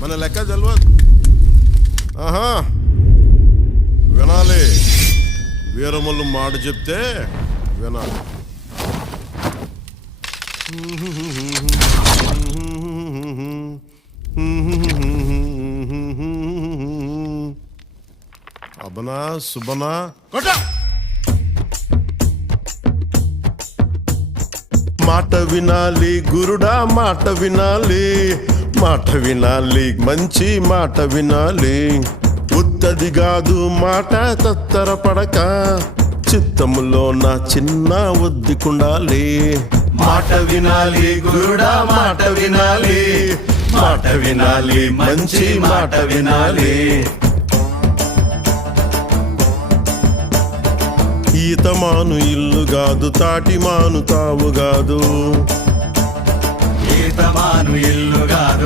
మన లెక్క తెలియదు ఆహా. వినాలి. వీరములు మాట చెప్తే వినాలి. అబనా సుబనా కొట్ట! మాట వినాలి గురుడా మాట వినాలి. మాట వినాలి మంచి మాట వినాలి. ఉత్తది కాదు మాట తత్తర పడక. చిత్తములో నా చిన్న ఒద్దికుండాలి మాట వినాలి గురుడా మాట వినాలి. మాట వినాలి మంచి మాట వినాలి. ఈతమాను ఇల్లు కాదు తాటి మాను తావు కాదు. ఈతమాను ఇల్లు కాదు